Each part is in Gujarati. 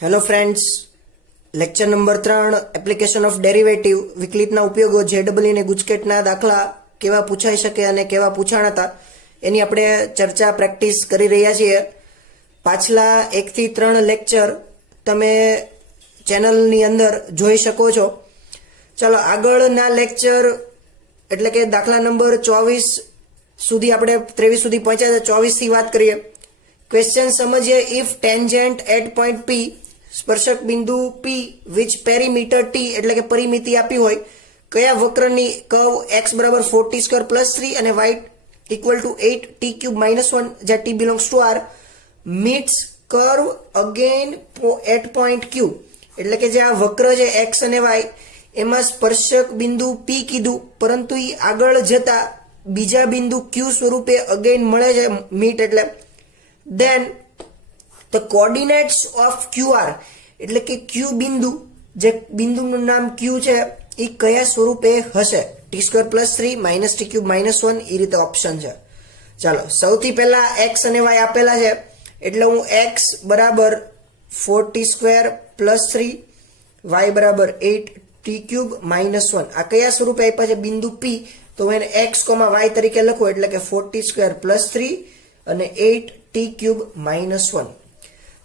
Hello friends, lecture number 3 application of derivative વિકલિતના ઉપયોગો જેડબલઈ અને ગુજકેટના દાખલા કેવા પૂછાઈ શકે અને કેવા પૂછાણા હતા એની આપણે ચર્ચા પ્રેક્ટિસ કરી રહ્યા છીએ. પાછલા 1 થી 3 લેક્ચર તમે ચેનલની અંદર જોઈ શકો છો. ચાલો આગળના લેક્ચર એટલે કે દાખલા નંબર 24 સુધી આપણે 23 સુધી પહોંચ્યા છે. 24 થી વાત કરીએ. ક્વેશ્ચન સમજીએ. If tangent eight point P, સ્પર્શક બિંદુ P વિચ પેરીમીટર T એટલે કે પરિમિતિ આપી હોય, કયા વક્રની કર્વ x બરાબર 4t² + 3 અને y ઇક્વલ ટુ 8t³ - 1 જ્યાં t belongs to r meets curve again eight point Q એટલે કે જે આ વક્ર છે x અને y એમાં સ્પર્શક બિંદુ P કીધું, પરંતુ એ આગળ જતા બીજા બિંદુ Q સ્વરૂપે અગેન મળે છે મીટ એટલે then the coordinates of QR એટલે કે Q બિંદુ, જે બિંદુનું નામ Q છે એ કયા સ્વરૂપે હશે? t² + 3 - t³ - 1 એ રીતે ઓપ્શન છે. ચાલો સૌથી પહેલા x અને y આપેલા છે એટલે હું x બરાબર 4t² + 3 y બરાબર 8t³ - 1 આ કયા સ્વરૂપે આપ્યા છે? બિંદુ P, તો હું એને x, y તરીકે લખું એટલે કે 4t² + 3 અને 8t³ - 1.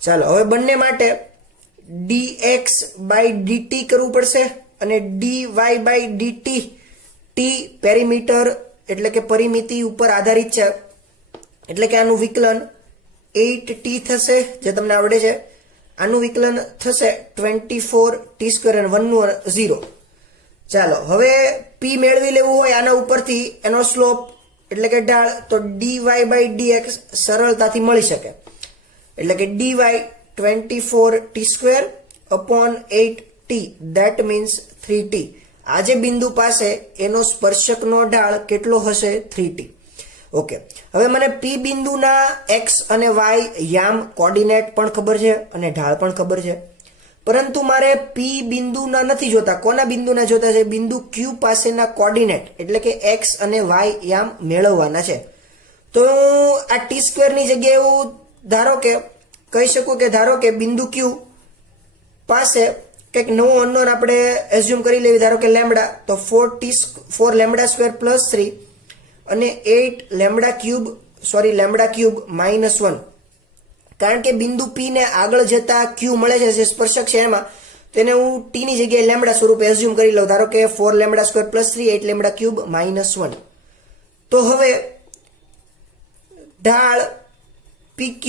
ચાલો હવે બંને માટે dx/dt કરવું પડશે અને dy/dt t પેરીમીટર એટલે કે પરિમિતિ ઉપર આધારિત છે એટલે કે આનું વિકલન 8t થશે જે તમને આવડે છે. આનું વિકલન થશે 24t² અને 1 નું 0. ચાલો હવે p મેળવી લેવું હોય આના ઉપરથી એનો સ્લોપ એટલે કે ઢાળ, તો dy/dx સરળતાથી મળી શકે એટલે કે dy 24t² / 8t that means 3t. આ જે બિંદુ પાસે એનો સ્પર્શકનો ઢાળ કેટલો હશે? 3t. ઓકે, હવે મને p બિંદુના x અને y યામ કોર્ડિનેટ પણ ખબર છે અને ઢાળ પણ ખબર છે, પરંતુ મારે p બિંદુના નથી જોતા. કોના બિંદુના જોતા છે? બિંદુ q પાસેના કોર્ડિનેટ એટલે કે x અને y યામ મેળવવાના છે. તો આ t² ની જગ્યાએ હું કહી શકું કે ધારો કે બિંદુ q પાસે કંઈક નવો અનનોન આપણે એઝ્યુમ કરી લેવી, ધારો કે લેમ્બડા, તો 4λ² + 3 અને 8λ³ - 1. કારણ કે બિંદુ P ને આગળ જતા Q મળે છે જે સ્પર્શક છે એમાં, તેને હું t ની જગ્યાએ લેમ્બડા સ્વરૂપે એઝ્યુમ કરી લઉં. ધારો કે 4λ² + 3 8λ³ - 1. તો હવે ઢાળ PQ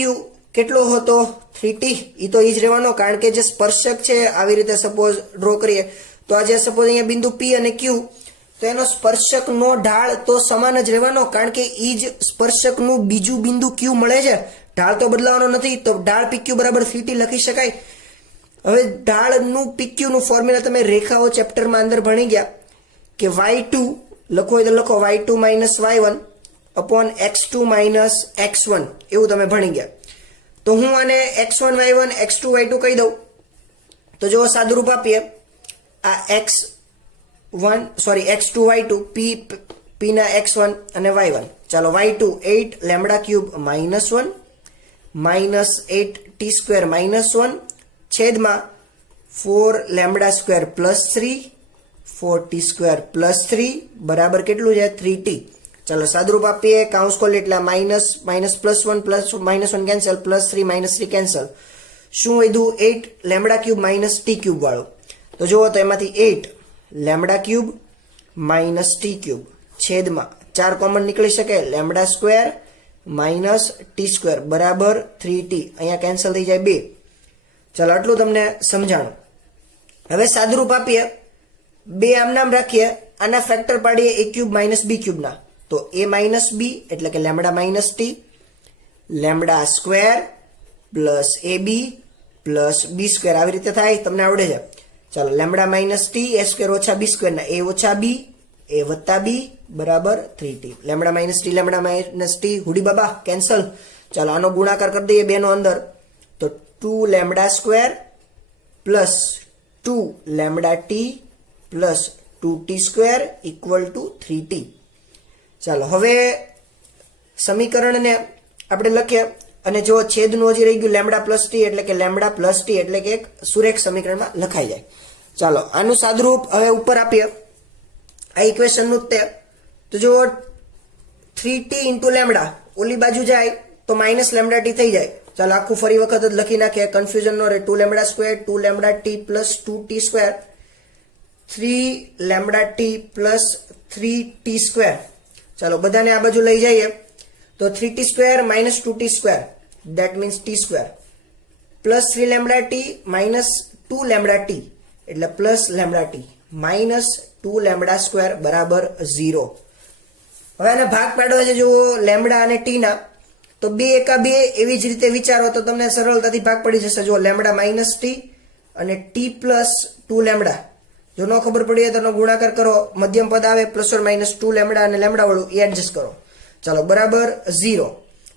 કેટલો હતો? 3t. એ તો એ જ રહેવાનો, કારણ કે જે સ્પર્શક છે આવી રીતે સપોઝ ડ્રો કરીએ તો આજે સપોઝ અહીંયા બિંદુ P અને Q, તો એનો સ્પર્શકનો ઢાળ તો સમાન જ રહેવાનો, કારણ કે એ જ સ્પર્શકનું બીજું બિંદુ Q મળે છે. ઢાળ તો બદલાવાનો નથી, તો ઢાળ PQ બરાબર 3t લખી શકાય. હવે ઢાળનું PQ નું ફોર્મ્યુલા તમે રેખાઓ ચેપ્ટરમાં અંદર ભણી ગયા કે y2 લખો હોય તો લખો y2 - y1 / x2 - x1 એવું તમે ભણી ગયા. તો હું આને x1 y1 x2 y2 કહી દઉં. તો જો સાદુરૂપ આપીએ, આ x2 y2 p ના x1 અને y1. ચાલો y2 8λ³ - 1 -8t² - 1 છેદમાં 4λ² + 3 4t² + 3 બરાબર કેટલું છે? 3t. ચાલો સાદુરૂપ આપીએ, કાઉન્સ ખોલી એટલે માઇનસ +1 +- 1 કેન્સલ, +3 - 3 કેન્સલ. શું વધ્યું? 8λ³ - t³ વાળું. તો જુઓ તો એમાંથી 8λ³ - t³ છેદમાં 4 કોમન નીકળી શકે, λ² - t² બરાબર 3t. અહીંયા કેન્સલ થઈ જાય 2. ચાલો આટલું તમને સમજાણું. હવે સાદુરૂપ આપીએ, 2 આમ નામ રાખીએ, આના ફેક્ટર પાડીએ a³ - b³ ના, તો a - b એટલે કે λ - t λ² + ab + b² આવી રીતે થાય, તમને આવડે છે. ચાલો λ - t a² - b² ના a - b a + b બરાબર 3t. λ - t હુડી બાબા કેન્સલ. ચાલો આનો ગુણાકાર કરી દઈએ 2 નો અંદર, તો 2λ² + 2λt + 2t² = 3t. ચાલો હવે સમીકરણને આપણે લખીએ અને જો છેદનું હજી રહી ગયું લેમડા પ્લસ ટી એટલે કે લેમડા પ્લસ ટી એટલે કે એક સુરેખ સમીકરણમાં લખાઈ જાય. ચાલો આનું સાદુરૂપ હવે ઉપર આપીએ આ ઇક્વેશનનું જ તે. તો જો 3t ઇન્ટુ લેમડા ઓલી બાજુ જાય તો માઇનસ લેમડા ટી થઈ જાય. ચાલો આખું ફરી વખત જ લખી નાખીએ, કન્ફ્યુઝન નો રહે. 2 lambda square 2 lambda T plus 2t square 3 lambda T plus 3t square. ચાલો બધાને આ બાજુ લઈ જઈએ તો 3t square minus 2t square that means t square plus 3 lambda T minus 2 lambda T એટલે plus lambda T minus 2 lambda square બરાબર 0. હવે આને ભાગ પાડવા છે જુઓ લેમડા અને ટી ના, તો 2 એકા 2 એવી જ રીતે વિચારો તો તમને સરળતાથી ભાગ પડી જશે. જો લેમડા માઇનસ ટી અને ટી પ્લસ 2 લેમડા, જો ન ખબર પડી તો એનો ગુણાકાર કરો, મધ્યમ પદ આવે પ્લસ ઓર માઇનસ 2 લેમડા અને લેમડા વાળું એ એડજસ્ટ કરો. ચાલો બરાબર 0.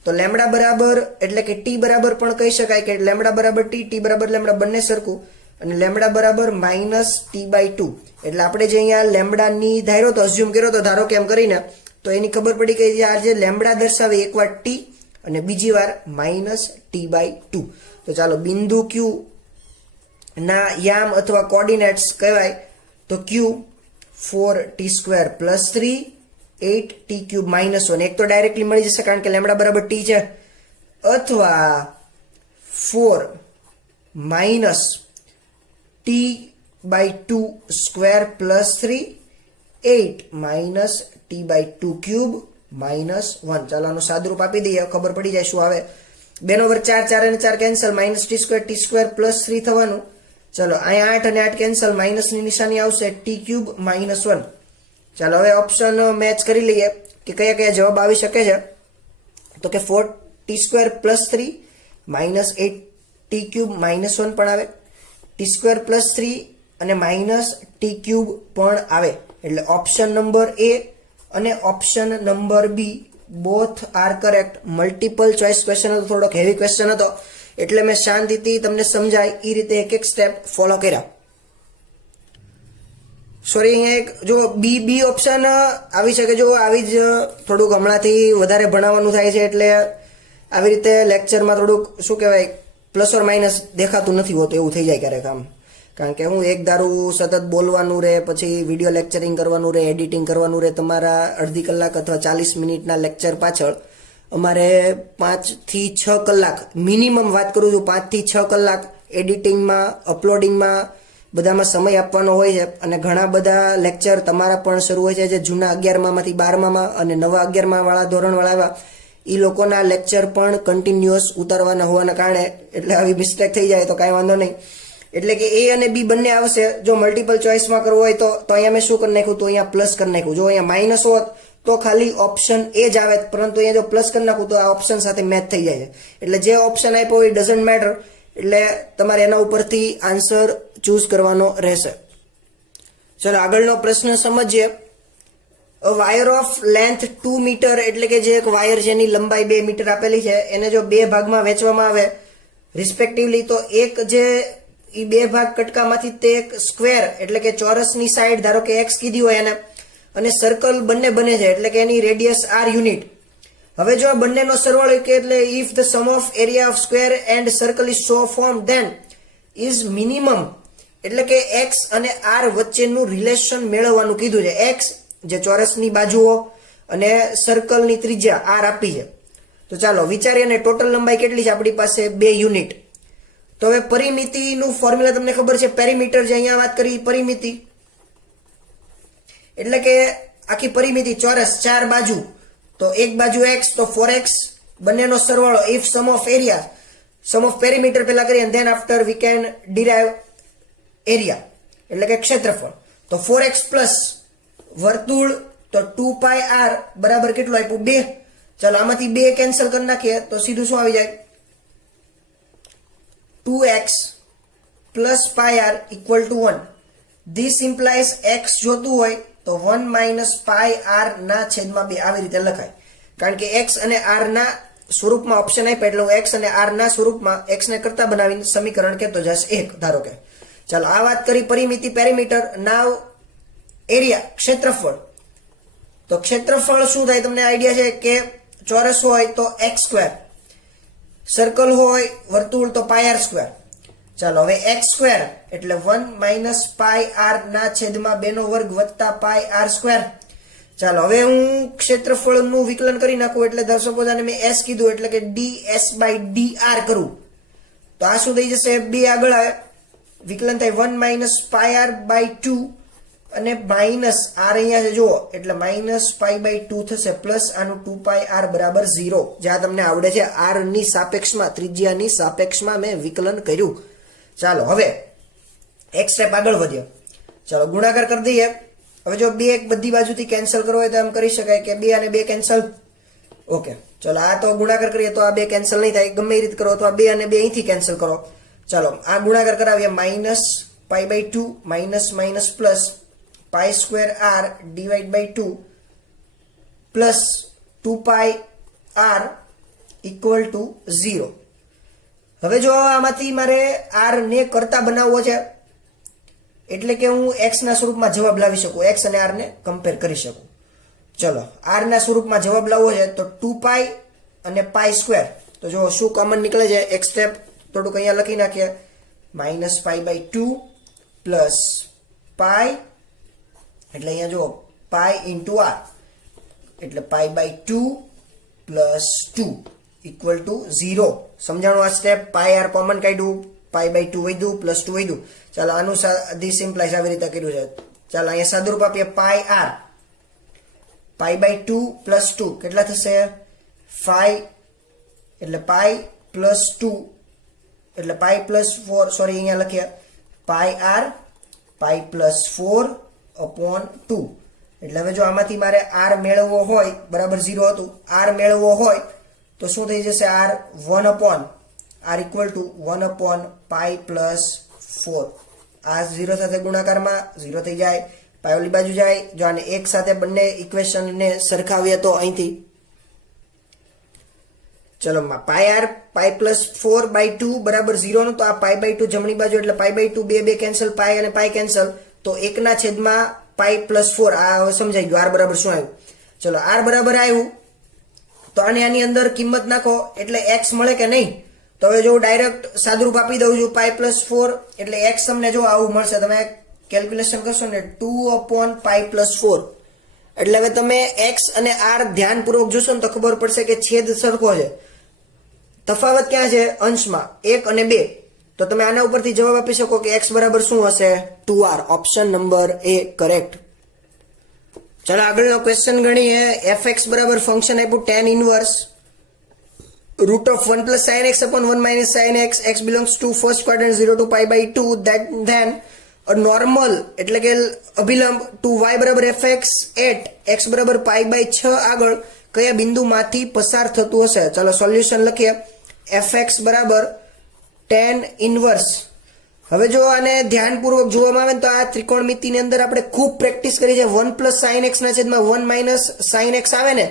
તો લેમડા બરાબર એટલે કે ટી બરાબર પણ કહી શકાય કે લેમડા બરાબર ટી બરાબર લેમડા બંને સરખું, અને લેમડા બરાબર માઇનસ ટી બાય 2. એટલે આપણે જે અહીંયા લેમડા ની ધાર્યો તો અઝ્યુમ કર્યો તો ધારો કે એમ કરીને, તો એની ખબર પડી કે આ જે લેમડા દર્શાવે એકવાર ટી અને બીજી વાર માઇનસ ટી બાય 2. તો ચાલો બિંદુ ક્યુ ના યામ અથવા કોર્ડિનેટ્સ કહેવાય તો ક્યુ 4t square plus 3 8t cube minus 1. એક તો ડાયરેક્ટલી મળી જશે કારણ કે લેમડા બરાબર ટી છે, અથવા 4 minus t by 2 square plus 3 8 minus t by 2 cube minus 1. ચાલો આનું સાદુરૂપ આપી દઈએ, ખબર પડી જાય શું આવે. 2 over 4 4 અને 4 cancel, minus T square plus 3 થવાનું. ચાલો અહીંયા 8 અને 8 કેન્સલ, માઇનસ ની નિશાની આવશે ટી ક્યુબ માઇનસ 1. ચાલો હવે ઓપ્શન મેચ કરી લઈએ કે કયા કયા જવાબ આવી શકે છે. તો કે 4t square plus 3 minus 8t cube minus 1 પણ આવે, ટી સ્ક્વેર પ્લસ 3 અને માઇનસ ટી ક્યુબ પણ આવે. એટલે ઓપ્શન નંબર એ અને option number B both are correct. Multiple choice question હતો, થોડોક હેવી ક્વેશ્ચન હતો એટલે મેં શાંતિથી તમને સમજાય એ રીતે એક એક સ્ટેપ ફોલો કર્યા. સોરી અહીંયા એક જો બી ઓપ્શન આવી શકે, જો આવી જ થોડુંક હમણાંથી વધારે ભણાવવાનું થાય છે એટલે આવી રીતે લેક્ચરમાં થોડુંક શું કહેવાય પ્લસ ઓર માઇનસ દેખાતું નથી હોતું, એવું થઈ જાય ક્યારેક આમ. કારણ કે હું એક ધારું સતત બોલવાનું રહે, પછી વિડીયો લેક્ચરિંગ કરવાનું રહે, એડિટિંગ કરવાનું રહે. તમારા અડધી કલાક અથવા 40 મિનિટના લેક્ચર પાછળ અમારે 5 થી 6 કલાક મિનિમમ વાત કરું છું, 5 થી 6 કલાક એડિટિંગમાં અપલોડિંગમાં બધામાં સમય આપવાનો હોય છે. અને ઘણા બધા લેક્ચર તમારા પણ શરૂ હોય છે જે જૂના 11માંથી 12માં અને નવા 11માં વાળા ધોરણવાળા આવ્યા એ લોકોના લેક્ચર પણ કન્ટિન્યુઅસ ઉતારવાના હોવાના કારણે એટલે આવી મિસ્ટેક થઈ જાય તો કાંઈ વાંધો નહીં. એટલે કે એ અને બી બંને આવશે. જો મલ્ટિપલ ચોઇસમાં કરવું હોય તો અહીંયા મેં શું કરી નાખ્યું, તો અહીંયા પ્લસ કરી નાખ્યું. જો અહીંયા માઇનસ હોત તો ખાલી ઓપ્શન એ જ આવે, પરંતુ અહીંયા જો પ્લસ કરી નાખું તો આ ઓપ્શન સાથે મેચ થઈ જાય છે. એટલે જે ઓપ્શન આપ્યો એ ડઝન્ટ મેટર, એટલે તમારે એના ઉપરથી આન્સર ચૂઝ કરવાનો રહેશે. ચલો આગળનો પ્રશ્ન સમજીએ. વાયર ઓફ લેન્થ 2 મીટર એટલે કે જે એક વાયર જેની લંબાઈ 2 મીટર આપેલી છે એને જો 2 ભાગમાં વહેંચવામાં આવે રિસ્પેક્ટિવલી, તો એક જે એ 2 ભાગ કટકામાંથી તે એક સ્ક્વેર એટલે કે ચોરસની સાઈડ ધારો કે x કીધી હોય એને, અને સર્કલ બંને બને છે એટલે કે એની રેડિયસ r યુનિટ. હવે જો આ બંનેનો સરવાળો કે એટલે if the sum of area of square and circle is so form then is minimum, એટલે કે x અને r વચ્ચેનું રિલેશન મેળવવાનું કીધું છે. x જે ચોરસની બાજુઓ અને સર્કલની ત્રિજ્યા r આપી છે. તો ચાલો વિચારીએ ને ટોટલ લંબાઈ કેટલી છે આપણી પાસે 2 યુનિટ. તો હવે પરિમિતિનું ફોર્મ્યુલા તમને ખબર છે, પેરીમીટર જે અહીંયા વાત કરી પરિમિતિ એટલે કે આખી પરિમિતિ ચોરસ 4 બાજુ, તો એક બાજુ x તો 4x બંનેનો સરવાળો if sum of area sum of perimeter પહેલા કરીએ then after we can derive area એટલે કે ક્ષેત્રફળ. તો 4x પ્લસ વર્તુળ તો 2 પાઈ r બરાબર કેટલું આપ્યું 2. ચાલો આમાંથી 2 કેન્સલ કરી નાખીએ તો સીધું શું આવી જાય 2x plus pi r equal to 1. This implies x જોતું હોય તો 1 માઇનસ પાઈ r ના છેદમાં 2 આવી રીતે લખાય. કારણ કે x અને r ના સ્વરૂપમાં ઓપ્શન આપ્યા એટલે હું x અને r ના સ્વરૂપમાં x ને કરતા બનાવીને સમીકરણ કહેતો જશે 1 ધારો કે. ચાલો આ વાત કરી પરિમિતિ પેરીમીટર. નાવ એરિયા ક્ષેત્રફળ. તો ક્ષેત્રફળ શું થાય તમને આઈડિયા છે કે ચોરસ હોય તો x સ્ક્વેર સર્કલ હોય વર્તુળ તો પાય આર સ્ક્વેર. ચાલો હવે એક્સ સ્ક્વેર એટલે 1 માઇનસ પાય આર ના છેદમાં 2 નો વર્ગ વત્તા પાય આર સ્ક્વેર. ચાલો હવે હું ક્ષેત્રફળનું વિકલન કરી નાખું એટલે સપોઝ આને મેં એસ કીધું એટલે કે ds બાય dr કરું તો આ શું થઈ જશે? 2 આગળ આવે વિકલન થાય 1 માઇનસ પાય આર બાય 2 અને માઇનસ આર અહીંયા છે જુઓ એટલે માઇનસ પાઈ બાય 2 થશે પ્લસ આનું 2 પાય આર બરાબર 0. જ્યાં તમને આવડે છે આર ની સાપેક્ષમાં ત્રિજ્યાની સાપેક્ષમાં મેં વિકલન કર્યું. ચાલો હવે એક સ્ટેપ આગળ વધ્યો. ચાલો ગુણાકાર કરી દઈએ. હવે જો 2 એક બધી બાજુથી કેન્સલ કરવો હોય તો એમ કરી શકાય કે 2 અને 2 કેન્સલ. ઓકે ચલો આ તો ગુણાકાર કરીએ તો આ 2 કેન્સલ નહીં થાય, ગમે એ રીતે કરો અથવા 2 અને 2 અહીંથી કેન્સલ કરો. ચાલો આ ગુણાકાર કરાવીએ minus pi by 2 minus minus plus pi square r divide by 2 plus 2 pi r equal to 0. હવે જો આમાંથી મારે આર ને કરતા બનાવવો છે એટલે કે હું એક્સ ના સ્વરૂપમાં જવાબ લાવી શકું, એક્સ અને આર ને કમ્પેર કરી શકું. ચલો આર ના સ્વરૂપમાં જવાબ લાવવો છે તો 2 પાઈ અને પાઈ સ્ક્વેર. તો જો શું કોમન નીકળે છે? એક સ્ટેપ થોડુંક અહીંયા લખી નાખીએ minus pi by 2 plus pi એટલે અહીંયા જો પાઈ ઇન્ટુ આર એટલે pi by 2 plus 2 equal to 0. સમજાણું આ સ્ટેપ? પાઈ આર કોમન કાઢ્યું, પાઈ બાય 2 વધ્યું પ્લસ 2 વધ્યું. ચાલો આનું સિમ્પલાઇઝ આવી રીતે કર્યું છે. ચાલો અહીંયા સાદુરૂપ આપીએ પાઈ આર પાઈ બાય 2 પ્લસ 2 કેટલા થશે? 5 એટલે પાઈ પ્લસ 2 એટલે પાઈ પ્લસ 4 સોરી અહીંયા લખીએ પાઈ આર પાઈ પ્લસ 4 અપોન 2. એટલે હવે જો આમાંથી મારે આર મેળવવો હોય બરાબર 0 હતું, આર મેળવવો હોય તો શું થઈ જશે? R 1 upon r equal to 1 upon pi plus 4. આ 0 સાથે ગુણાકારમાં 0 થઈ જાય, પાઈ ઓલી બાજુ જાય. જો આને એક સાથે બંને ઇક્વેશનને સરખાવીએ તો અહીંથી ચલો પાઈ આર પાઈ પ્લસ 4 બાય 2 બરાબર 0 નું તો આ પાઈ બાય 2 જમણી બાજુ એટલે પાઈ બાય 2 2 કેન્સલ, પાઈ અને પાઈ કેન્સલ તો 1 ના છેદમાં પાઈ પ્લસ 4. આ હવે સમજાઈ ગયું આર બરાબર શું આવ્યું. ચલો આર બરાબર આવ્યું તો આની અંદર કિંમત નાખો એટલે એક્સ મળે કે નહીં? તો હવે જો ડાયરેક્ટ સાદુરૂપ આપી દઉં છું પાઈ પ્લસ 4 એટલે એક્સ તમને જો આવું મળશે. તમે કેલ્ક્યુલેશન કરશો ને 2 અપોન પાઈ પ્લસ 4 એટલે હવે તમે એક્સ અને આર ધ્યાનપૂર્વક જોશો ને તો ખબર પડશે કે છેદ સરખો છે, તફાવત ક્યાં છે? અંશમાં 1 અને 2. તો તમે આના ઉપરથી જવાબ આપી શકો કે x બરાબર શું હશે? 2r. ઓપ્શન નંબર એ કરેક્ટ. ચલો આગળનો ક્વેશ્ચન ગણીએ. fx બરાબર ફંક્શન આપ્યું tan inverse root of 1 plus sin x upon 1 minus sin x, x belongs to first quadrant 0 to pi by 2, that then a normal એટલે કે અભિલંબ to y બરાબર fx at x બરાબર pi by 6 આગળ કયા બિંદુમાંથી પસાર થતું હશે? ચાલો સોલ્યુશન લખીએ. fx બરાબર tan ઇનવર્સ. હવે જો આને ધ્યાનપૂર્વક જોવામાં આવે તો આ ત્રિકોણમિતિની અંદર આપણે ખૂબ પ્રેક્ટિસ કરી છે. 1 પ્લસ sin x ના છેદમાં 1 માઇનસ sin x આવે ને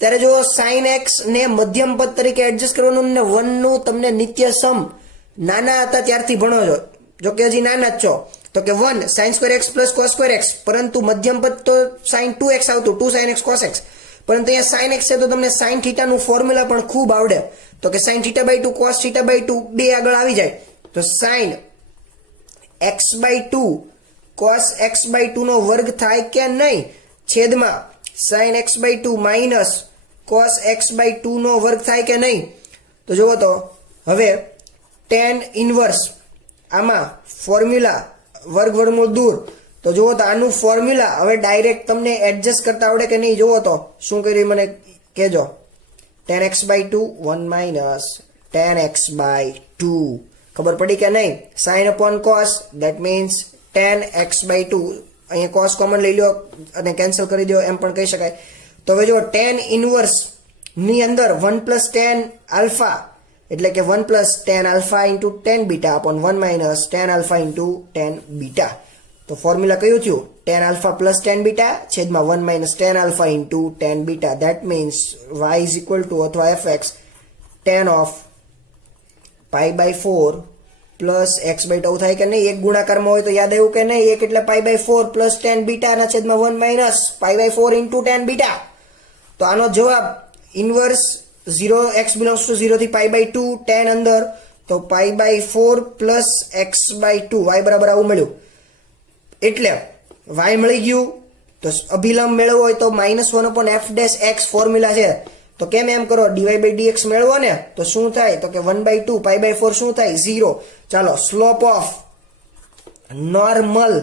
ત્યારે જો sin x ને મધ્યમ પદ તરીકે એડજસ્ટ કરવાનું ને 1 નું તમને નિત્ય સમ નાના હતા ત્યારથી ભણો છો, જો કે હજી નાના જ છો તો કે 1 sin square x plus cos square x, પરંતુ મધ્યમ પદ તો sin 2x આવતું, 2 sin x cos x. પરંતુ અહીંયા sin x છે તો તમને sin થીટા નું ફોર્મ્યુલા પણ ખૂબ આવડે તો કે sin theta by 2 cos theta by 2 બે આગળ આવી જાય તો sin x by 2 cos x by 2 નો વર્ગ થાય કે નહીં છેદમાં sin x by 2 minus cos x by 2 નો વર્ગ થાય કે નહીં? તો જુઓ તો હવે tan ઇનવર્સ આમાં ફોર્મ્યુલા વર્ગ વર્ગમૂળ દૂર તો જુઓ તો આનું ફોર્મ્યુલા હવે ડાયરેક્ટ તમને એડજસ્ટ કરતા આવડે કે નહીં? જુઓ તો શું કર્યું મને કહેજો. tan x by 2 1 minus tan x by 2 ખબર પડી કે નહીં? sin upon cos that means tan x by 2 અહીંયા cos કોમન લઈ લો અને કેન્સલ કરી દો એમ પણ કહી શકાય. તો હવે જો tan ઇનવર્સ ની અંદર 1 પ્લસ tan આલ્ફા એટલે કે 1 plus tan alpha into tan beta upon 1 minus tan alpha into tan beta. તો ફોર્મ્યુલા કયું થયું? tan alpha plus tan beta છેદમાં 1 minus tan alpha into tan beta. That means y is equal to અથવા fx tan of pi by 4 plus x by two થાય કે નહીં? એક ગુણાકારમાં હોય તો યાદ આવ્યું કે નહીં? એક એટલે pi by 4 plus tan beta ના છેદમાં 1 minus pi by 4 into tan beta. તો આનો જવાબ ઇનવર્સ x belongs to 0 થી પાઈ બાય 2, tan અંદર તો pi by 4 plus x by 2, y બરાબર આવું મળ્યું. એટલે y મળી ગયું. તો અભિલંબ મેળવવો હોય તો -1/f' ફોર્મ્યુલા છે. તો કેમ એમ કરો, dy by dx મેળવો ને તો શું થાય, તો કે 1/2 પાઈ બાય 4 શું થાય 0. ચાલો સ્લોપ ઓફ નોર્મલ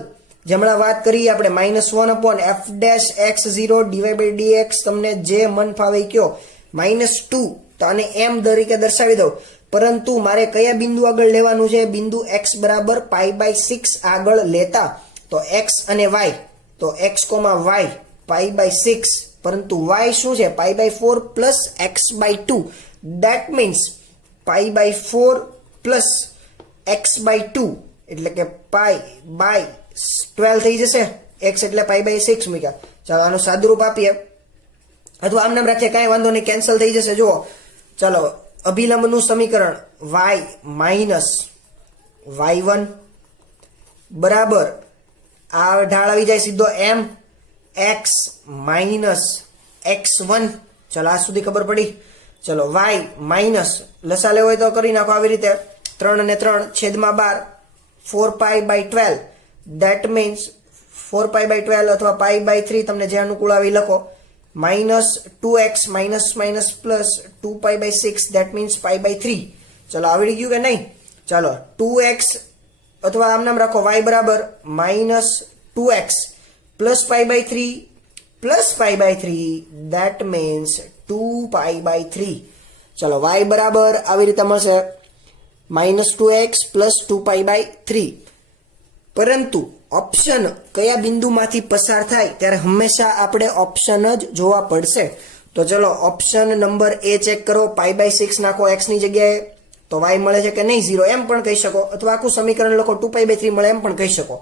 જમણા વાત કરીએ આપણે, -1/f'(x0) dy by dx તમને જે મન ફાવે કયો. -2 તો આને m તરીકે દર્શાવી દઉં, પરંતુ મારે કયા બિંદુ આગળ લેવાનું છે, બિંદુ x બરાબર પાઈ બાય 6 આગળ લેતા. તો x અને y, તો x, y પાઈ બાય 6, પરંતુ y શું છે pi by 4 plus x by 2. That means pi by 4 plus x by 2 એટલે કે પાઈ બાય 12 થઈ જશે. x એટલે પાઈ બાય 6 મૂક્યા. ચાલો આનું સાદુરૂપ આપીએ અથવા આમ નામ રાખીએ, કાંઈ વાંધો નહીં, કેન્સલ થઈ જશે. જુઓ ચાલો અભિલંબનું સમીકરણ y માઇનસ y1 બરાબર આ ઢાળ આવી જાય સીધો m x માઇનસ x1. ચલો આ સુધી ખબર પડી. ચલો y માઇનસ લસા લેવો હોય તો કરી નાખો આવી રીતે, 3 અને 3 છેદમાં 12, 4 pi by 12. That means 4 pi by 12 અથવા પાઈ બાય 3 તમને જે અનુકૂળ આવી લખો. Minus 2x minus minus plus 2 pi by 6, that means pi by 3. ચલો આવડી ગયું કે નહીં. ચાલો 2x અથવા આમ નામ રાખો y બરાબર minus 2x plus pi by 3 plus pi by 3, that means 2 pi by 3. ચલો y બરાબર આવી રીતે મળશે -2x પ્લસ 2 પાઈ બાય 3. પરંતુ ઓપ્શન કયા બિંદુમાંથી પસાર થાય ત્યારે હંમેશા આપણે ઓપ્શન જ જોવા પડશે. તો ચલો ઓપ્શન નંબર A ચેક કરો, પાઈ બાય 6 નાખો x ની જગ્યાએ તો y મળે છે કે નહીં 0 એમ પણ કહી શકો, અથવા આખું સમીકરણ લખો 2 પાઈ બાય 3 મળે એમ પણ કહી શકો.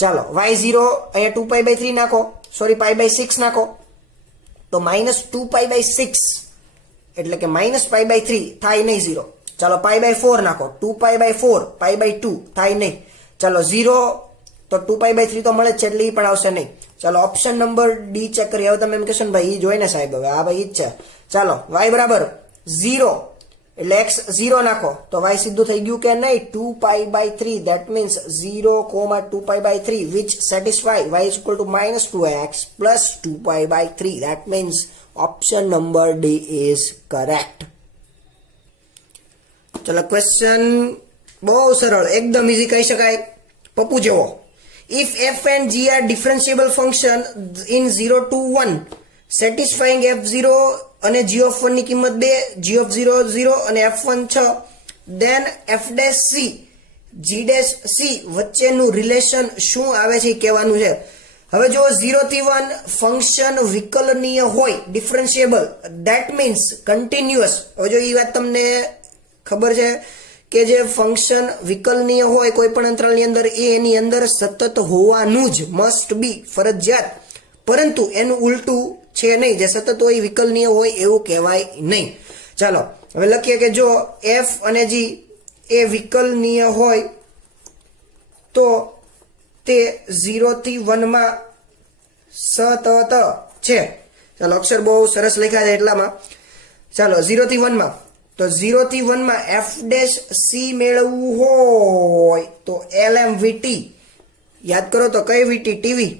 ચાલો y 0 અહીંયા 2 પાઈ બાય 3 નાખો, સોરી પાઈ બાય 6 નાખો તો -2 પાઈ બાય 6 એટલે કે માઇનસ પાઈ બાય 3 થાય નહીં 0. ચાલો પાઈ બાય 4 નાખો, 2 પાઈ બાય 4 પાઈ બાય 2 થાય નહીં. ચાલો 0 તો 2 પાઈ બાય 3 તો મળે જ છે એટલે એ પણ આવશે નહીં. ચાલો ઓપ્શન નંબર ડી ચેક કરીએ. હવે તમે એમ કહેશો ને ભાઈ એ જોઈને સાહેબ, હવે હા ભાઈ જ છે. ચાલો y બરાબર 0 એટલે x 0 નાખો તો y સીધું થઈ ગયું કે નહીં 2 pi by 3. That means 0, 2 pi by 3 which satisfy y is equal to -2x plus 2 pi by 3. That means option number D is correct. ચલો ક્વેશ્ચન બહુ સરળ, એકદમ ઈઝી કહી શકાય, પપ્પુ જેવો. If f and g are differentiable function in 0 to 1 satisfying f0 અને g of 1 ની કિંમત 2, g of 0 0 અને f1 6, then f dash c g dash c વચ્ચેનું રિલેશન શું આવે છે કહેવાનું છે. હવે જો 0 થી 1 ફંક્શન વિકલનીય હોય, ડિફરન્શિયેબલ, ધેટ મીન્સ કન્ટિન્યુઅસ. હવે જો એ વાત તમને ખબર છે કે જે ફંક્શન વિકલનીય હોય કોઈ પણ અંતરાલની અંદર એ એની અંદર સતત હોવાનું જ, મસ્ટ બી, ફરજિયાત. પરંતુ એનું ઉલટું છે નહીં, જે સતત હોય વિકલનીય હોય એવું કહેવાય નહીં. ચાલો હવે લખીએ કે જો f અને g એ વિકલનીય હોય તો તે 0 થી 1 માં સતત છે. ચાલો અક્ષર બહુ સરસ લખ્યા છે એટલામાં. ચાલો 0 થી 1 માં, તો 0 થી 1 માં f dash c મેળવવું હોય તો LMVT યાદ કરો તો કઈ વીટી, ટીવી,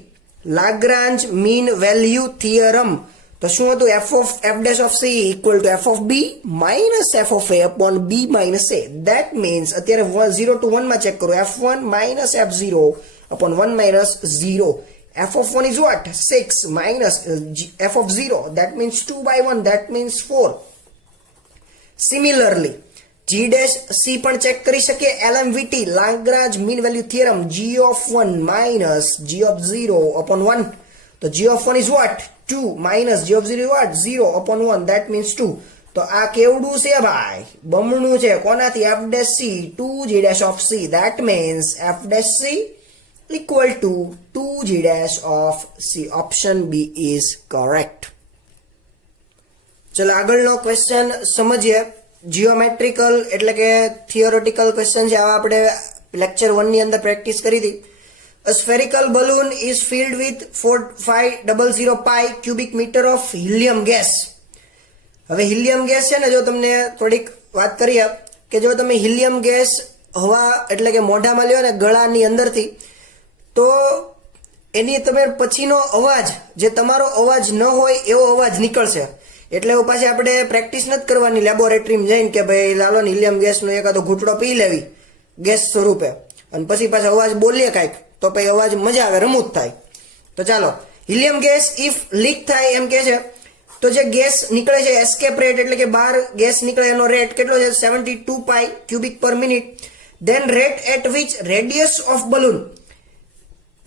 લાગ્રાન્જ મીન વેલ્યુ થિયરમ. તો શું હતું, f dash of c equal to f of b minus f of a upon b minus a. That means અત્યારે 0 to 1 માં ચેક કરો, f1 minus f0 upon 1 minus 0. f of 1 is what, 6 minus f of 0, that means 2 by 1, that means 4. Similarly g dash c પણ ચેક કરી શકીએ, LMVT Lagrange mean value theorem, g of 1 minus g of 0 upon 1. તો g of 1 is what, 2 minus g of 0 is what, 0 upon 1, that means 2. તો આ કેવડું છે ભાઈ, બમણું છે કોનાથી, f dash c 2g dash of c. That means f dash c equal to 2g dash of c. Option B is correct. ચલો આગળનો ક્વેશ્ચન સમજીએ. જીઓમેટ્રિકલ એટલે કે થિયોરેટિકલ ક્વેશ્ચન છે. આવા આપણે લેક્ચર 1 ની અંદર પ્રેક્ટિસ કરી હતી. A spherical balloon is filled with 4500 pi cubic meter of helium gas. હવે હિલિયમ ગેસ છે ને, જો તમને થોડીક વાત કરીએ કે જો તમે હિલિયમ ગેસ હવા એટલે કે મોઢામાં લ્યો ને ગળાની અંદરથી, તો એની તમે પછીનો અવાજ જે તમારો અવાજ ન હોય એવો અવાજ નીકળશે. એટલે એવું પાછી આપણે પ્રેક્ટિસ નથી કરવાની લેબોરેટરીમાં જઈને કે ભાઈ લાલો ને હિલિયમ ગેસનો એકાદો ઘૂંટડો પી લેવી ગેસ સ્વરૂપે અને પછી પાછો અવાજ બોલીએ કાંઈક તો પછી અવાજ મજા આવે, રમૂજ થાય. તો ચાલો, હિલિયમ ગેસ ઇફ લીક થાય એમ કે છે, તો જે ગેસ નીકળે છે એસ્કેપ રેટ એટલે કે બહાર ગેસ નીકળે એનો રેટ કેટલો છે 72 pi cubic per minute. Then rate at which radius of balloon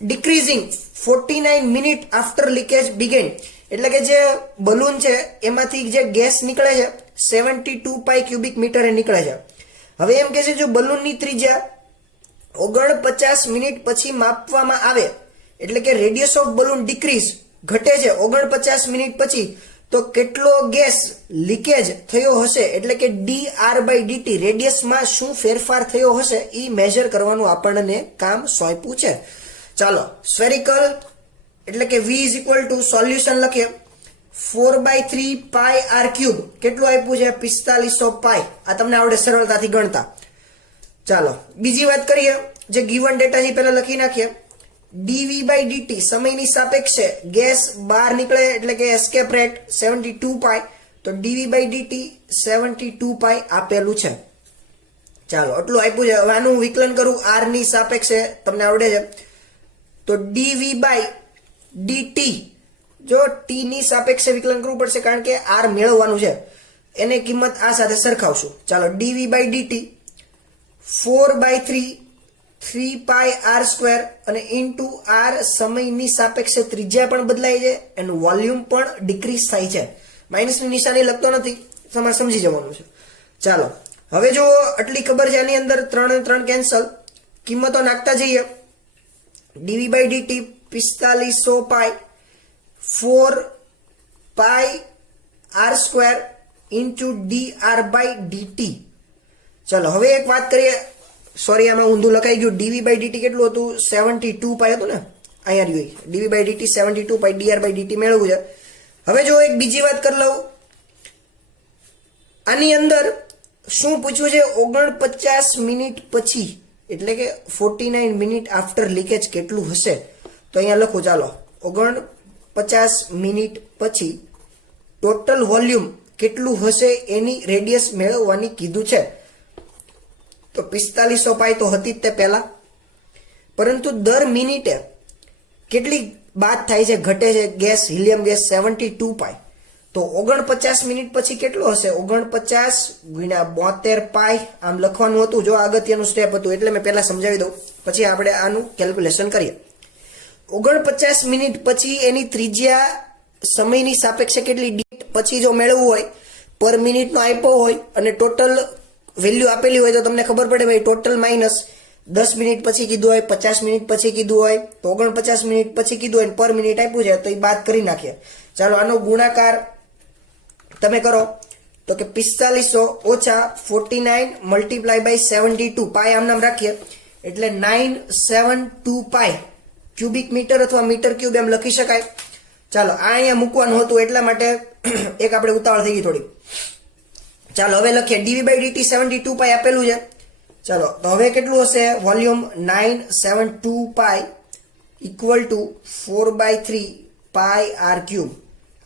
decreasing 49 minute after leakage began. એટલે કે જે બલૂન છે એમાંથી જે ગેસ નીકળે છે 72 પાઈ ક્યુબિક મીટરે નીકળે છે. હવે એમ કે છે જો બલૂનની ત્રિજ્યા 49 મિનિટ પછી માપવામાં આવે એટલે કે રેડિયસ ઓફ બલૂન ડિક્રીઝ ઘટે છે 49 મિનિટ પછી, તો કેટલો ગેસ લીકેજ થયો હશે એટલે કે dr/dt રેડિયસમાં શું ફેરફાર થયો હશે એ મેજર કરવાનું આપણને કામ સોંપ્યું છે. ચાલો, સ્ફેરિકલ એટલે કે v સોલ્યુશન લખીએ 4/3 પાઈ r ક્યુબ કેટલું આપ્યું છે 4500 પાઈ. આ તમને આવડે સરળતાથી ગણતા. ચાલો બીજી વાત કરીએ, જે ગિવન ડેટા છે પહેલા લખી નાખીએ. dv/dt સમયની સાપેક્ષે ગેસ બહાર નીકળે એટલે કે એસ્કેપ રેટ 72 પાઈ, તો dv/dt 72 પાઈ આપેલું છે. ચાલો આટલું આપ્યું છે. હવે આનું વિકલન કરું r ની સાપેક્ષે, તમને આવડે છે. તો dv/dt જો t ની સાપેક્ષે વિકલન કરવું પડશે કારણ કે r મેળવવાનું છે, એને કિંમત આ સાથે સરખાવશું. ચાલો dv/dt 4/3 3 પાઈ r સ્ક્વેર અને ઇન્ટુ r સમયની સાપેક્ષે ત્રિજ્યા પણ બદલાય છે, એનું વોલ્યુમ પણ ડિક્રીઝ થાય છે. માઇનસની નિશાની લખતો નથી, તમારે સમજી જવાનું છે. ચાલો હવે જો આટલી ખબર છે, આની અંદર 3 અને 3 કેન્સલ, કિંમતો નાખતા જઈએ. dv/dt 4500 પાઈ 4 પાઈ r સ્ક્વેર ઇન્ટુ dr/dt. ચાલો હવે એક વાત કરીએ, સોરી આમાં ઊંધું લખાઈ ગયું. dv/dt કેટલું હતું 72 પાઈ હતું ને, અહીંયા રહ્યું dv/dt 72 પાઈ dr/dt મેળવવું છે. હવે જો એક બીજી વાત કરી લઉં, આની અંદર શું પૂછ્યું છે 49 મિનિટ પછી એટલે કે 49 મિનિટ આફ્ટર લીકેજ કેટલું હશે. તો અહીંયા લખું, ચાલો 49 મિનિટ પછી ટોટલ વોલ્યુમ કેટલું હશે એની રેડિયસ મેળવવાની કીધું છે. તો 4500 પાઈ તો હતી જ તે પહેલા, પરંતુ દર મિનિટે કેટલી બાદ થાય છે, ઘટે છે ગેસ, હિલિયમ ગેસ 72 પાઈ. તો 49 મિનિટ પછી કેટલો હશે 49 ગુણ્યા 72 પાઈ આમ લખવાનું હતું. જો અગત્યનું સ્ટેપ હતું એટલે મેં પહેલા સમજાવી દઉં, પછી આપણે આનું કેલ્ક્યુલેશન કરીએ. 49 મિનિટ પછી એની ત્રિજ્યા સમયની સાપેક્ષે કેટલી ડીટ પછી જો મેળવવું હોય પર મિનિટનો આપ્યો હોય અને ટોટલ વેલ્યુ આપેલી હોય તો તમને ખબર પડે ભાઈ ટોટલ માઇનસ 10 મિનિટ પછી કીધું હોય, 50 મિનિટ પછી કીધું હોય, તો 49 મિનિટ પછી કીધું હોય પર મિનિટ આપ્યું છે તો એ બાદ કરી નાખીએ. ચાલો આનો ગુણાકાર તમે કરો તો કે 4500 ઓછા 49 મલ્ટીપ્લાય બાય 72 પાઈ આમ નામ રાખીએ એટલે 972 પાઈ ક્યુબિક મીટર અથવા મીટર ક્યુબ એમ લખી શકાય. ચાલો આ અહીંયા મૂકવાનું હતું એટલા માટે એક આપણે ઉતાવળ થઈ ગઈ થોડી. ચાલો હવે લખીએ dv/dt 72 પાઈ આપેલું છે. ચાલો તો હવે કેટલું હશે volume 972 pi equal to 4/3 pi r cube.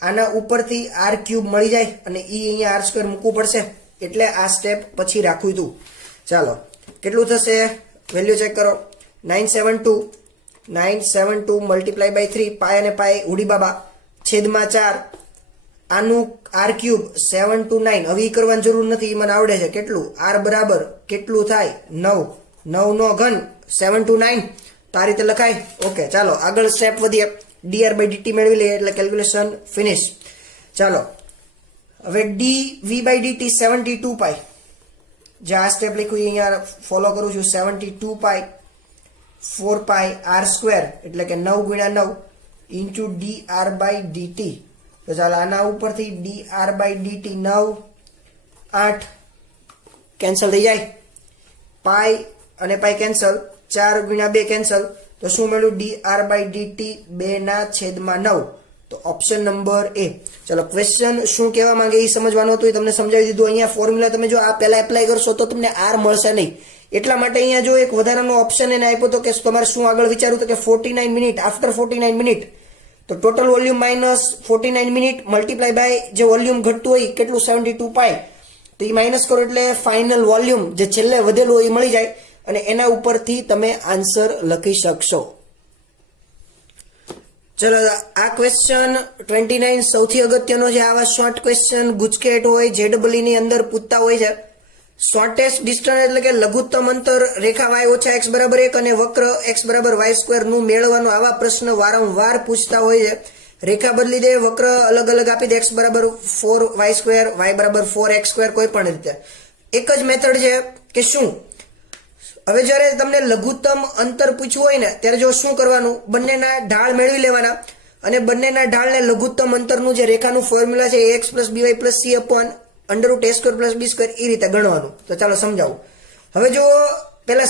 આના ઉપરથી r ક્યુબ મળી જાય અને અહીંયા r સ્ક્વેર મૂકવું પડશે એટલે આ સ્ટેપ પછી રાખવું હતું. ચાલો કેટલું થશે વેલ્યુ ચેક કરો. 972 મલ્ટીપ્લાય બાય 3 પાઈ અને પાઈ ઉડી બાબા છેદમાં 4 આનું r ક્યુબ 729. હવે કરવાની જરૂર નથી, મને આવડે છે. કેટલું r બરાબર કેટલું થાય 9 9 નો ઘન 729. તો આ રીતે લખાય. ઓકે ચાલો આગળ સ્ટેપ વધીએ. dr/dt મેળવી લઈએ એટલે કેલ્ક્યુલેશન ફિનિશ. ચાલો હવે dv/dt 72 પાઈ, જે આ સ્ટેપ લખ્યું અહીંયા ફોલો કરું છું. 72 પાઈ 4 પાઈ r સ્ક્વેર એટલે કે 9 ગુણ્યા 9 ઇન્ટુ dr/dt. તો ચાલો આના ઉપરથી dr/dt 9 8 કેન્સલ થઈ જાય, પાઈ અને પાઈ કેન્સલ, 4 ગુણ્યા 2 કેન્સલ, તો શું મળ્યું dr/dt 2/9. તો તો ઓપ્શન નંબર એ. ચલો ક્વેશ્ચન શું કહેવા માંગે એ સમજવાનું હતું, એ તમને સમજાવી દીધું. અહીંયા ફોર્મ્યુલા તમે જો આ પહેલા એપ્લાય કરશો તો તમને આર મળશે નહીં, એટલા માટે અહીંયા જો એક વધારાનો ઓપ્શન એને આપ્યો હતો કે તમારે શું આગળ વિચારવું, તો કે 49 મિનિટ આફ્ટર 49 મિનિટ, તો total volume minus 49 minute multiply by જે વોલ્યુમ ઘટતું હોય કેટલું 72 પાઈ, તો એ માઇનસ કરો એટલે ફાઇનલ વોલ્યુમ જે છેલ્લે વધેલું હોય એ મળી જાય અને એના ઉપરથી તમે આન્સર લખી શકશો. ચલો આ ક્વેશ્ચન 29 સૌથી અગત્યનો છે. આવા શોર્ટ ક્વેશ્ચન ગુજકેટ હોય JEE ની અંદર પૂછતા હોય છે. શોર્ટેસ્ટ ડિસ્ટન્સ એટલે કે લઘુત્તમ અંતર રેખા y ઓછા x બરાબર 1 અને વક્ર x બરાબર y² નું મેળવવાનું આવા પ્રશ્ન વારંવાર પૂછતા હોય છે. રેખા બદલી દે, વક્ર અલગ અલગ આપી દે, x બરાબર 4y², y બરાબર 4x², કોઈ પણ રીતે એક જ મેથડ છે કે શું. હવે જ્યારે તમને લઘુત્તમ અંતર પૂછવું હોય ને ત્યારે જો શું કરવાનું, બંનેના ઢાળ મેળવી લેવાના અને બંનેના ઢાળને લઘુત્તમ અંતરનું જે રેખાનું ફોર્મ્યુલા છે ax + by + c / √a² + b² એ રીતે ગણવાનું. તો ચાલો સમજાવું. હવે જો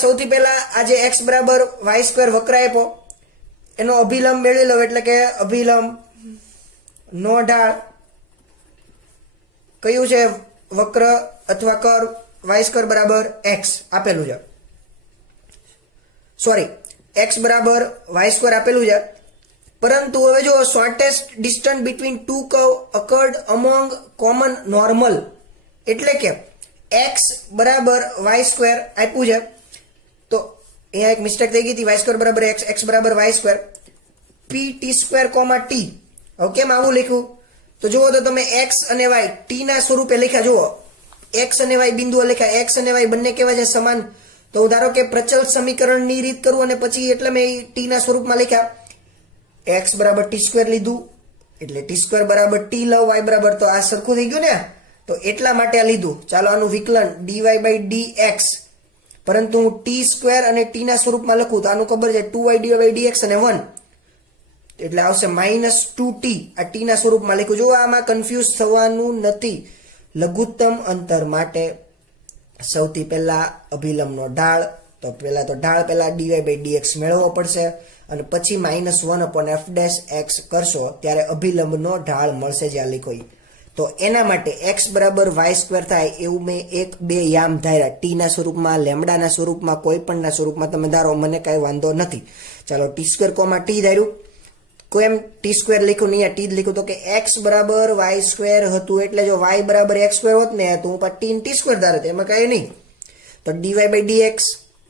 સૌથી પહેલા આ જે x બરાબર y² વક્ર આપ્યો એનો અભિલંબ મેળવી લો, એટલે કે અભિલંબ નો ઢાળ કયું છે, વક્ર અથવા કર્વ y² બરાબર x આપેલું છે, સોરી x બરાબર y² આપેલું છે. પરંતુ હવે જો shortest distance between two curve occurred among common normal, એટલે કે x બરાબર y² આપ્યું છે, તો અહીંયા એક મિસ્ટેક થઈ ગઈ હતી, y² બરાબર x, x બરાબર y², pt², t. હવે કેમ આવું લખ્યું, તો જુઓ તો તમે x અને y t ના સ્વરૂપે લખ્યા, જુઓ x અને y બિંદુઓ લખ્યા, x અને y બંને કેવા છે, સમાન. તો ધારો કે પ્રચલ સમીકરણની રીત કરું અને પછી એટલે મેં t ના સ્વરૂપમાં લખ્યા, x બરાબર t² લીધું એટલે t² બરાબર t લઉં, y બરાબર, તો આ સરખું થઈ ગયું ને, તો એટલા માટે આ લીધું. ચાલો આનું વિકલન dy/dx, પરંતુ હું t² અને t ના સ્વરૂપમાં લખું તો આનું ખબર છે 2y/dx અને 1 એટલે આવશે -2t. આ t ના સ્વરૂપમાં લખ્યું. જો આમાં કન્ફ્યુઝ થવાનું નથી. લઘુત્તમ અંતર માટે સૌથી પહેલા અભિલંબનો ઢાળ, તો પહેલા dy/dx મેળવવો પડશે અને પછી -1/f' કરશો ત્યારે અભિલંબનો ઢાળ મળશે જ્યાં લખ્યો. તો એના માટે x બરાબર y² થાય એવું મેં 1 2 યામ ધાર્યા, t ના સ્વરૂપમાં, લેમડાના સ્વરૂપમાં, કોઈ પણના સ્વરૂપમાં તમે ધારો, મને કાંઈ વાંધો નથી. ચાલો t² t ધાર્યું, કેમ t² લખ્યું નહીં, t લખ્યું, તો કે x બરાબર y² હતું એટલે જો y બરાબર x² હોત ને તો હું t t² ધારત, એમાં કાંઈ નહીં. તો dy/dx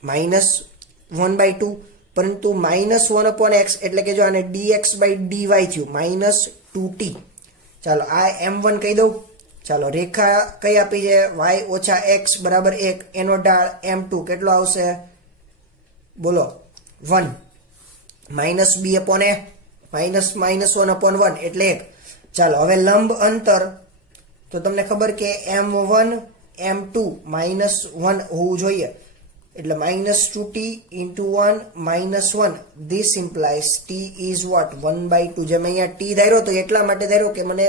-1/2, પરંતુ -1/x એટલે કે જો આને dx/dy થયું -2t. ચાલો આ m1 કહી દઉં. ચાલો રેખા કઈ આપી છે, y ઓછા x બરાબર 1, એનો ઢાળ m2 કેટલો આવશે, બોલો 1, -b/a -1/1 એટલે 1. ચાલો હવે લંબ અંતર, તો તમને ખબર કે m1 m2 -1 હોવું જોઈએ, એટલે -2t × 1 -1, this implies t is what, 1/2. જેમ અહીંયા t ધાર્યો તો એટલા માટે ધાર્યો કે મને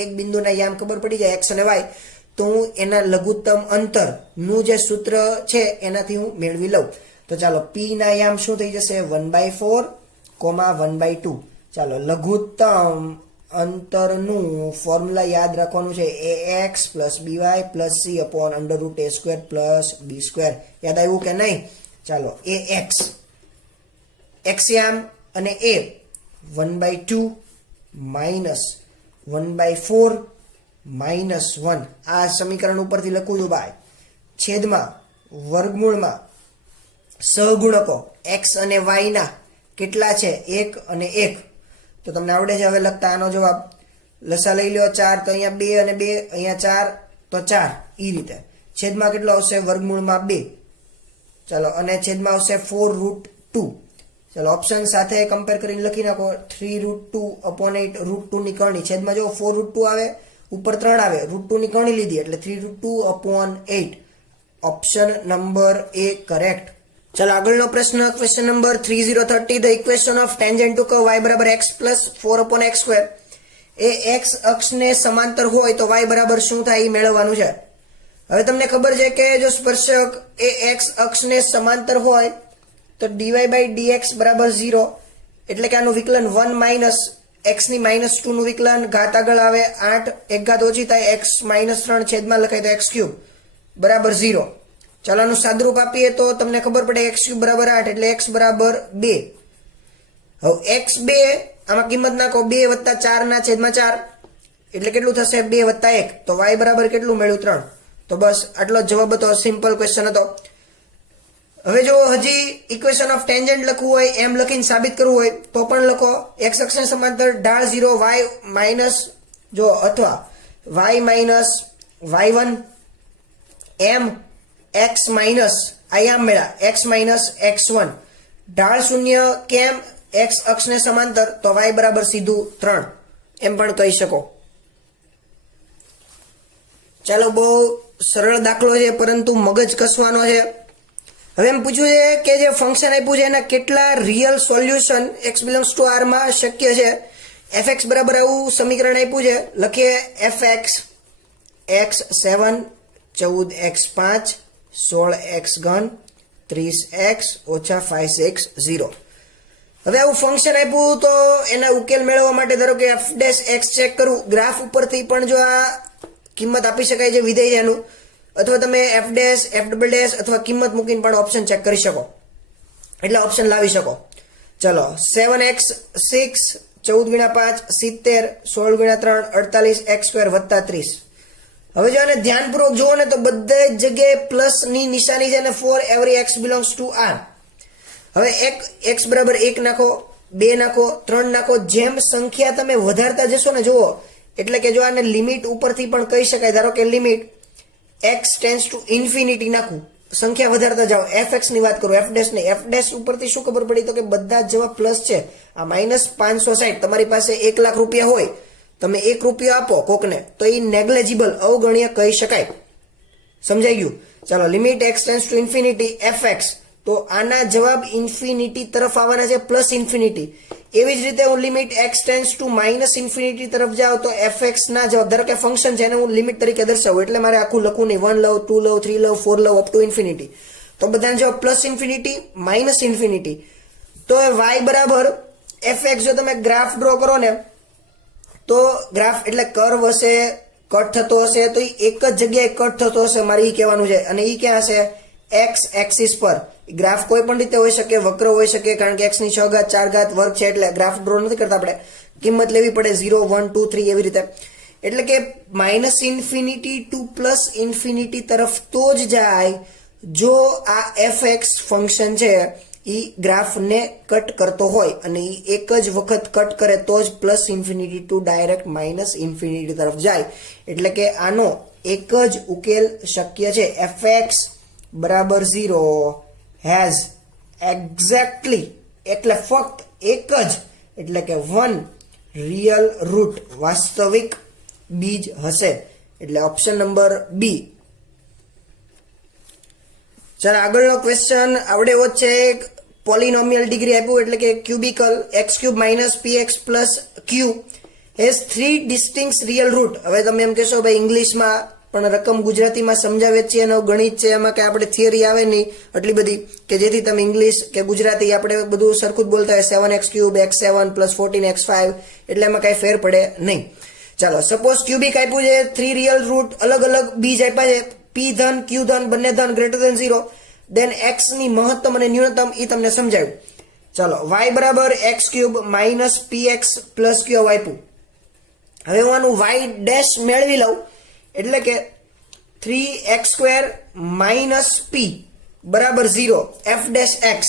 એક બિંદુના યામ ખબર પડી જાય x અને y, તો હું એના લઘુત્તમ અંતરનું જે સૂત્ર છે એનાથી હું મેળવી લઉં. તો ચાલો p ના યામ શું થઈ જશે, 1/4, 1/2. ચાલો લઘુત્તમ અંતરનું ફોર્મ્યુલા યાદ રાખવાનું છે, ax + by + c / √a² + b². યાદ આવ્યું કે નહીં? ચાલો x યામ અને a 1/2 -1/4 -1, આ સમીકરણ ઉપરથી લખું છું ભાઈ, છેદમાં વર્ગમૂળમાં સહગુણકો x અને y ના કેટલા છે, 1 અને 1. તો તમને આવડે છે હવે લખતા. આનો જવાબ લસા લઈ લ્યો 4, તો અહીંયા 2 અને 2, અહીંયા 4 તો 4, એ રીતે. છેદમાં કેટલો આવશે, વર્ગમૂળમાં 2. ચાલો અને છેદમાં આવશે 4√2. ચાલો ઓપ્શન સાથે કમ્પેર કરીને લખી નાખો, 3√2/8 √2 ની કરણી. છેદમાં જો 4√2 આવે, ઉપર 3 આવે, √2 ની કરણી લીધી એટલે 3√2/8. Option number A correct. ચલો આગળનો પ્રશ્ન, question number 3030. The equation of tangent to curve y બરાબર x + 4/x². એ x અક્ષને સમાંતર હોય તો y બરાબર શું થાય એ મેળવવાનું છે. હવે તમને ખબર છે કે જો સ્પર્શક એ x અક્ષને સમાંતર હોય તો dy/dx બરાબર 0, એટલે કે આનું વિકલન 1 - એક્સ ની -2 નું વિકલન, ઘાત આગળ આવે 8, એક ઘાત ઓછી થાય x -3 છેદમાં લખાય તો x³ બરાબર 0. ચાલો આનું સાદરૂપ આપીએ તો તમને ખબર પડે x³ બરાબર 8 એટલે x બરાબર 2. હવે x2 આમાં કિંમત નાખો 2 + 4 ના છેદમાં 4 એટલે કેટલું થશે 2 + 1 તો y બરાબર કેટલું મળ્યું 3. તો બસ આટલો જ જવાબ હતો, સિમ્પલ ક્વેશ્ચન હતો. હવે જો હજી ઇક્વેશન ઓફ ટેન્જન્ટ લખવું હોય, એમ લખીને સાબિત કરવું હોય તો પણ લખો. x અક્ષને સમાંતર ઢાળ 0 y માઇનસ જો અથવા y minus y1 m x minus આયામ મેળા x માઇનસ x1 ઢાળ 0 કેમ x અક્ષને સમાંતર તો y બરાબર સીધું 3 એમ પણ કહી શકો. ચાલો બહુ સરળ દાખલો છે પરંતુ મગજ કસવાનો છે. હવે એમ પૂછ્યું છે કે જે ફંક્શન આપ્યું છે એના કેટલા real solution x belongs to r માં શક્ય છે. fx બરાબર આવું સમીકરણ આપ્યું છે, લખીએ fx x7 14x5 16x3 30x - 5x 0. હવે આવું ફંક્શન આપ્યું તો એના ઉકેલ મેળવવા માટે ધારો કે f' ચેક કરું, ગ્રાફ ઉપરથી પણ જો આ કિંમત આપી શકાય છે વિધેય એનું, અથવા તમે f' f' અથવા કિંમત મૂકીને પણ ઓપ્શન ચેક કરી શકો, એટલે ઓપ્શન લાવી શકો. ચલો 7x6 14 × 5 70 16 × 3 48x² + 30. હવે જો આને ધ્યાનપૂર્વક જુઓ ને તો બધી જગ્યાએ પ્લસ ની નિશાની છે અને for every x belongs to r. હવે x બરાબર 1 નાખો, 2 નાખો, 3 નાખો, જેમ સંખ્યા તમે વધારતા જશો ને જુઓ, એટલે કે જો આને લિમિટ ઉપરથી પણ કહી શકાય, ધારો કે limit x tends to infinity નાખું, સંખ્યા વધારતા જાઓ, fx ની વાત કરું, f' નહીં, f' ઉપરથી શું ખબર પડી તો કે બધા જ જવાબ પ્લસ છે. આ -560, તમારી પાસે 1 લાખ રૂપિયા હોય, તમે 1 રૂપિયો આપો કોકને તો એ નેગ્લેજિબલ અવગણ્ય કહી શકાય. સમજાઈ ગયું? ચાલો limit x tends to infinity fx, તો આના જવાબ ઇન્ફિનિટી તરફ આવવાના છે, પ્લસ ઇન્ફિનિટી. એવી જ રીતે હું limit x tends to -infinity તરફ જાઉં તો fx ના જવાબ, ધારો કે ફંક્શન છે એને હું લિમિટ તરીકે દર્શાવું, એટલે મારે આખું લખવું નહીં, 1 લઉં, 2 લઉં, 3 લઉં, 4 લઉં, અપ ટુ ઇન્ફિનિટી, તો બધાનો જવાબ પ્લસ ઇન્ફિનિટી -ઇન્ફિનિટી. તો y બરાબર fx જો તમે ગ્રાફ ડ્રો કરો ને તો ગ્રાફ એટલે કર્વ હશે, કટ થતો હશે, તો એક જ જગ્યાએ કટ થતો હશે, મારે એ કહેવાનું છે. અને એ ક્યાં હશે? x એક્સિસ પર. ગ્રાફ કોઈ પણ રીતે હોઈ શકે, વક્ર હોઈ શકે, કારણ કે x ની 6 ઘાત 4 ઘાત વર્ગ છે એટલે ગ્રાફ ડ્રો નથી કરતા, આપણે કિંમત લેવી પડે 0 1 2 3 એવી રીતે. એટલે કે -ઇન્ફિનિટી ટુ પ્લસ ઇન્ફિનિટી તરફ તો જ જાય જો આ fx ફંક્શન છે એ ગ્રાફને કટ કરતો હોય, અને એ એક જ વખત કટ કરે તો જ plus infinity to direct -infinity તરફ જાય. એટલે કે આનો એક જ ઉકેલ શક્ય છે, fx બરાબર 0 હેઝ એક્ઝેક્ટલી એટલે ફક્ત એક જ એટલે કે 1 રિયલ રૂટ વાસ્તવિક બીજ હશે, એટલે ઓપ્શન નંબર બી. ચાલો આગળનો ક્વેશ્ચન આવડે એવો છે. પોલિનોમિયલ ડિગ્રી આપ્યું એટલે કે cubical x³ - px + q has 3 distinct real root. હવે તમે એમ કહેશો ભાઈ ઇંગ્લિશમાં પણ રકમ ગુજરાતીમાં સમજાવે છે, એનો ગણિત છે, એમાં કે આપણે થિયરી આવે નહીં આટલી બધી કે જેથી તમે ઇંગ્લિશ કે ગુજરાતી આપણે બધું સરખું જ બોલતા હોય, 7x³ x7 + 14x5, એટલે એમાં કાંઈ ફેર પડે નહીં. ચાલો સપોઝ ક્યુબિક આપ્યું છે, 3 રિયલ રૂટ અલગ અલગ બીજ આપ્યા છે, p ધન q ધન બંને ધન > 0, દેન x ની મહત્તમ અને ન્યૂનતમ એ તમને સમજાવ્યું. ચાલો y બરાબર x³ - px + q આપ્યું. હવે હું આનું y' મેળવી લઉં, એટલે કે 3x² - p બરાબર 0 f'(x).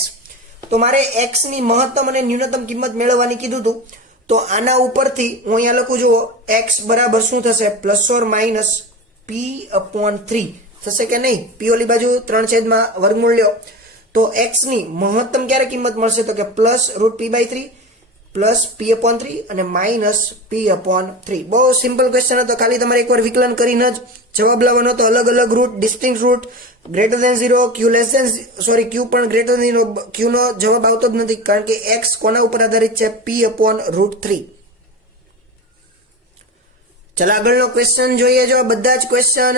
તો મારે x ની મહત્તમ અને ન્યૂનતમ કિંમત મેળવવાની કીધું હતું, તો આના ઉપરથી હું અહીંયા લખું જુઓ, x બરાબર શું થશે ± p/3 થશે કે નહીં? p ઓલી બાજુ 3/વર્ગમૂળ લ્યો તો x ની મહત્તમ ક્યારે કિંમત મળશે તો કે +√p/3 +p/3 અને -p/3. બહુ સિમ્પલ ક્વેશ્ચન હતો, ખાલી તમારે એકવાર વિકલન કરીને જ જવાબ લાવવાનો હતો. અલગ અલગ રૂટ, ડિસ્ટિંક્ટ રૂટ, >0 q પણ >0, q નો જવાબ આવતો જ નથી, કારણ કે x કોના ઉપર આધારિત છે? p/√3. ચાલો આગળનો ક્વેશ્ચન જોઈએ. જો બધા જ ક્વેશ્ચન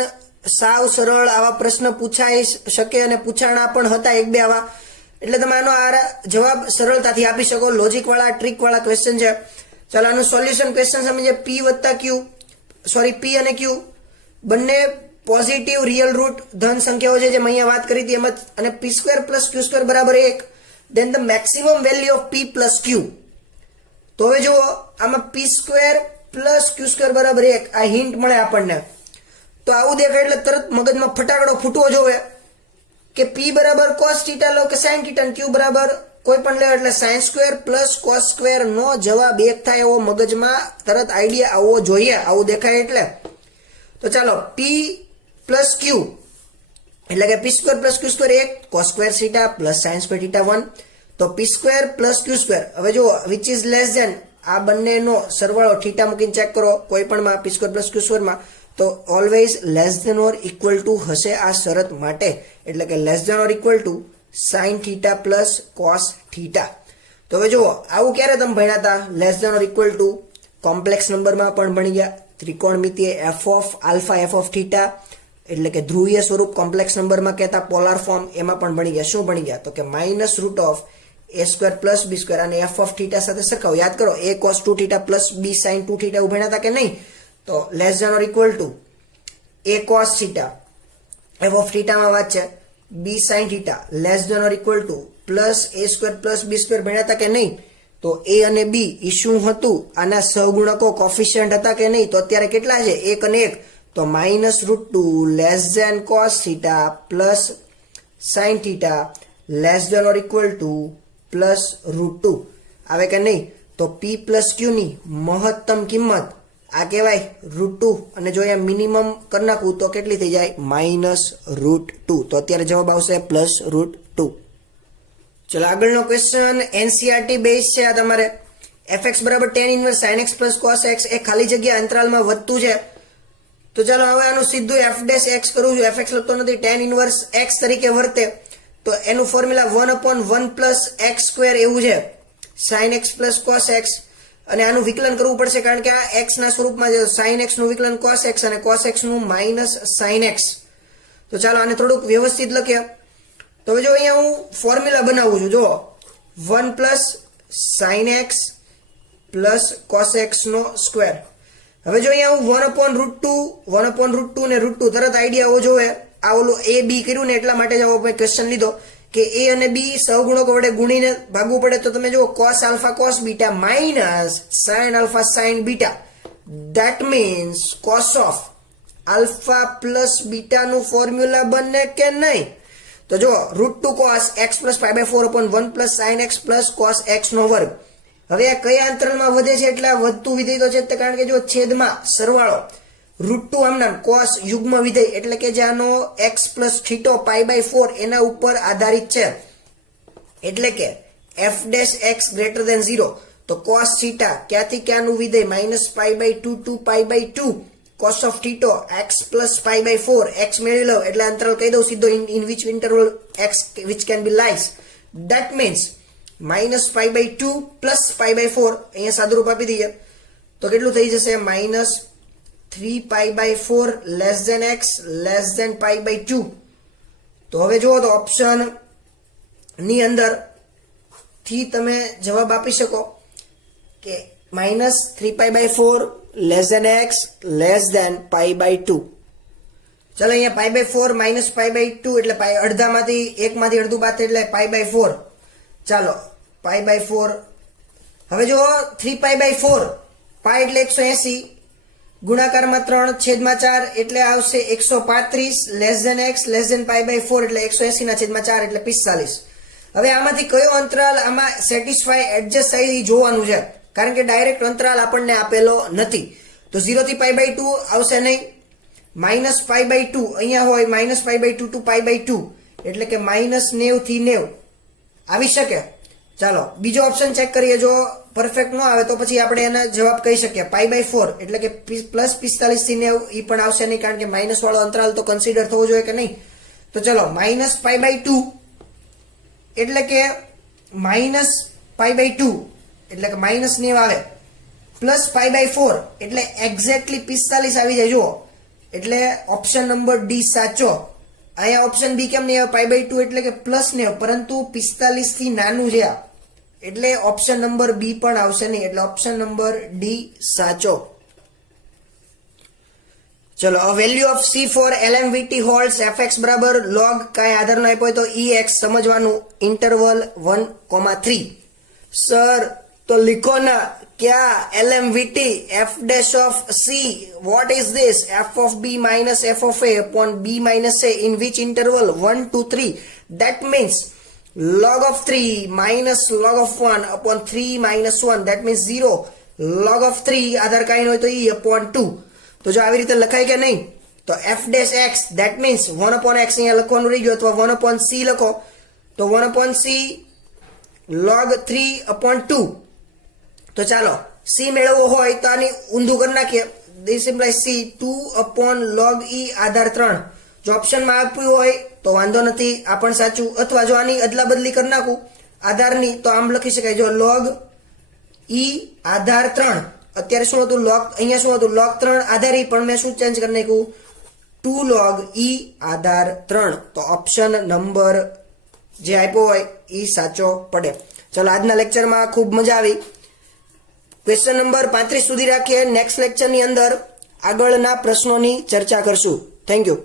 સાવ સરળ આવા પ્રશ્ન પૂછાઈ શકે અને પૂછાણા પણ હતા એક બે આવા, એટલે તમે આનો જવાબ સરળતાથી આપી શકો. લોજિક વાળા, ટ્રીક વાળા ક્વેશ્ચન છે. ચાલો આનું સોલ્યુશન ક્વેશ્ચન સમજીએ. પી વત્તા ક્યુ, સોરી પી અને ક્યુ બંને પોઝિટિવ રિયલ રૂટ ધન સંખ્યાઓ છે, જેમ અહીંયા વાત કરી હતી એમ જ. અને P square plus Q square બરાબર 1, then the maximum value of P plus Q. તો હવે જુઓ આમાં P square plus Q square બરાબર 1 આ હિન્ટ મળે આપણને. તો આવું દેખાય એટલે તરત મગજમાં ફટાકડો ફૂટવો જોવે કે પી બરાબર કોસ થીટા લો કે સાઇન થીટા, ક્યુ બરાબર કોઈ પણ લે એટલે sine square plus cos square નો જવાબ 1 થાય એવો મગજમાં તરત આઈડિયા આવવો જોઈએ, આવું દેખાય એટલે. તો ચાલો પી પ્લસ ક્યુ એટલે કે P square plus Q square 1, cos square theta plus sine square theta 1. તો P square plus Q square, હવે જો વિચ ઇઝ લેસ ધેન, આ બંનેનો સરવાળો થીટા મૂકીને ચેક કરો કોઈ પણ માં પી સ્ક્વેર પ્લસ ક્યુ સ્ક્વેરમાં, તો always less than or equal to હશે આ શરત માટે, એટલે કે less than or equal to sine theta plus cos theta. તો હવે જુઓ આવું ક્યારે તમે ભણ્યા હતા? Less than or equal to complex નંબરમાં પણ ભણી ગયા, ત્રિકોણમિતિય f of alpha f of theta એટલે કે ધ્રુવીય સ્વરૂપ કોમ્પ્લેક્સ નંબરમાં કહેતા પોલાર ફોર્મ, એમાં પણ ભણી ગયા. શું ભણી ગયા? તો કે minus root of A square plus B square અને એફ ઓફ થીટા સાથે સરખાવો. યાદ કરો A cos 2 theta plus B sine 2 theta એવું ભણ્યા હતા કે નહીં? તો less than or equal to A cos theta F of થીટામાં વાત છે, B sine theta less than or equal to plus A square plus B square ભણ્યા હતા કે નહીં? તો એ અને બી એ શું હતું? આના સહગુણકો કોફિશિયન્ટ હતા કે નહીં? તો અત્યારે કેટલા છે? 1 અને 1. તો minus root 2 less than cos theta plus sine theta less than or equal to plus root 2 આવે કે નહીં? તો પી પ્લસ ક્યુ ની મહત્તમ કિંમત આ કહેવાય રૂટ 2, અને જો અહીંયા મિનિમમ કરી નાખું તો કેટલી થઈ જાય? Minus root 2. તો અત્યારે જવાબ આવશે પ્લસ રૂટ 2. ચલો આગળનો ક્વેશ્ચન એનસીઆરટી બેઝ છે આ તમારે. fx બરાબર tan inverse sin x plus cos x એ ખાલી જગ્યા અંતરાલમાં વધતું છે. તો ચાલો હવે આનું સીધું f ડેશ x કરું છું. fx લખતો નથી, tan ઇન્વર્સ x તરીકે વર્તે તો એનું ફોર્મ્યુલા 1/1 પ્લસ x સ્ક્વેર એવું છે, sin x plus cos x. અને આનું વિકલન કરવું પડશે કારણ કે આ x ના સ્વરૂપમાં છે. sin x નું વિકલન cos x અને cos x નું માઇનસ sin x. તો ચાલો આને થોડુંક વ્યવસ્થિત લખીએ. તો જો અહીંયા હું ફોર્મ્યુલા બનાવું છું. જો 1 plus sin x plus cos x નો સ્ક્વેર. હવે જો અહીંયા હું 1/√2 ને √2 તરત આઈડિયા આવો જોવે. આ ઓલું a b કર્યું ને એટલા માટે જ આવો ક્વેશ્ચન લીધો કે a અને b સહગુણકો વડે ગુણીને ભાગવું પડે. તો તમે જુઓ cos alpha cos beta minus sin alpha sin beta, that means cos of alpha plus beta નું ફોર્મ્યુલા બને કે નહીં? તો જો √2 cos x plus π/4/1 plus sin x plus cos x નો વર્ગ. હવે આ કયા અંતરાલમાં વધે છે? એટલે આ વધતું વિધેય તો છે, કારણ કે જો છેદમાં સરવાળો √2 આમ નામ cos યુગ્મ વિધેય એટલે કે જે આનો x પ્લસ થીટો π/4 એના ઉપર આધારિત છે. એટલે કે f dash x greater than 0. તો cos થીટા ક્યાંથી ક્યાંનું વિધેય -π/2 to π/2 cos of theta x plus π/4 x મેળવી લો એટલે અંતરાલ કહી દઉં સીધો, in which interval x which can be lies. that means -π/2 plus π/4 અહીંયા સાદુરૂપ આપી દઈએ તો કેટલું થઈ જશે? -3π/4 less than x less than π/2. તો હવે જુઓ તો ઓપ્શન ની અંદર થી તમે જવાબ આપી શકો કે -3π/4 less than x less than π/2. ચલો અહીંયા π/4 -π/2 એટલે અડધામાંથી એકમાંથી અડધું બાદ એટલે π/4. ચાલો π/4. હવે જો 3π/4 પાઈ એટલે 180 ગુણાકારમાં 3/4 એટલે આવશે 135 less than x less than π/4 એટલે 180/4 એટલે 45. હવે આમાંથી કયો અંતરાલ આમાં સેટિસ્ફાય એડજસ્ટ થઈ જોવાનું છે, કારણ કે ડાયરેક્ટ અંતરાલ આપણને આપેલો નથી. તો 0 થી π/2 આવશે નહીં, -π/2 અહીંયા હોય -π/2 to π/2 એટલે કે -90 થી 90 આવી શકે. ચાલો બીજો ઓપ્શન ચેક કરીએ. જો પરફેક્ટ ન આવે તો પછી આપણે એના જવાબ કહી શકીએ π/4 એટલે કે +45 થી 90 એ પણ આવશે નહીં, કારણ કે માઇનસ વાળો અંતરાલ તો કન્સિડર થવો જોઈએ કે નહીં. તો ચલો -π/2 એટલે કે -π/2 એટલે કે -90 આવે, પ્લસ π/4 એટલે એક્ઝેક્ટલી 45 આવી જાય. જુઓ એટલે ઓપ્શન નંબર ડી સાચો. અહીંયા ઓપ્શન બી કેમ નહીં આવે? π/2 એટલે કે +90 પરંતુ 45 થી નાનું છે એટલે ઓપ્શન નંબર બી પણ આવશે નહીં, એટલે ઓપ્શન નંબર ડી સાચો. ચલો, value of c for LMVT holds f x બરાબર લોગ કાંઈ આધારનો આપ્યો હોય તો ઈ એક્સ સમજવાનું, ઇન્ટરવલ 1,3. સર તો લીખો ના, क्या LMVT f dash of c what is this f of b minus f of a upon b minus a in which interval 1 to 3. That means log of 3 minus log of 1 upon 3 minus 1 that means 0. log of 3 આધાર કાંઈ હોય તો e upon 2. તો જો આવી રીતે લખાય કે નહીં તો f dash x that means 1 upon x અહીંયા લખવાનું રહી ગયું, અથવા 1 upon c લખો તો 1 upon c log 3 upon 2. તો ચાલો c મેળવવો હોય તો આની ઊંધું કરી નાખીએ. this implies c 2 upon log e આધાર 3. જો ઓપ્શનમાં આપ્યું હોય તો વાંધો નથી, આ પણ સાચું. અથવા જો આની અદલા બદલી કરી નાખું આધારની તો આમ લખી શકાય, જો log e આધાર 3. અત્યારે શું હતું log, અહીંયા શું હતું log 3 આધારી, પણ મેં શું ચેન્જ કરી નાખ્યું 2 log e આધાર 3. તો ઓપ્શન નંબર જે આપ્યો હોય એ સાચો પડે. ચલો, આજના લેક્ચરમાં ખૂબ મજા આવી. ક્વેશ્ચન નંબર 35 સુધી રાખીએ. નેક્સ્ટ લેક્ચરની અંદર આગળના પ્રશ્નોની ચર્ચા કરશું. Thank you.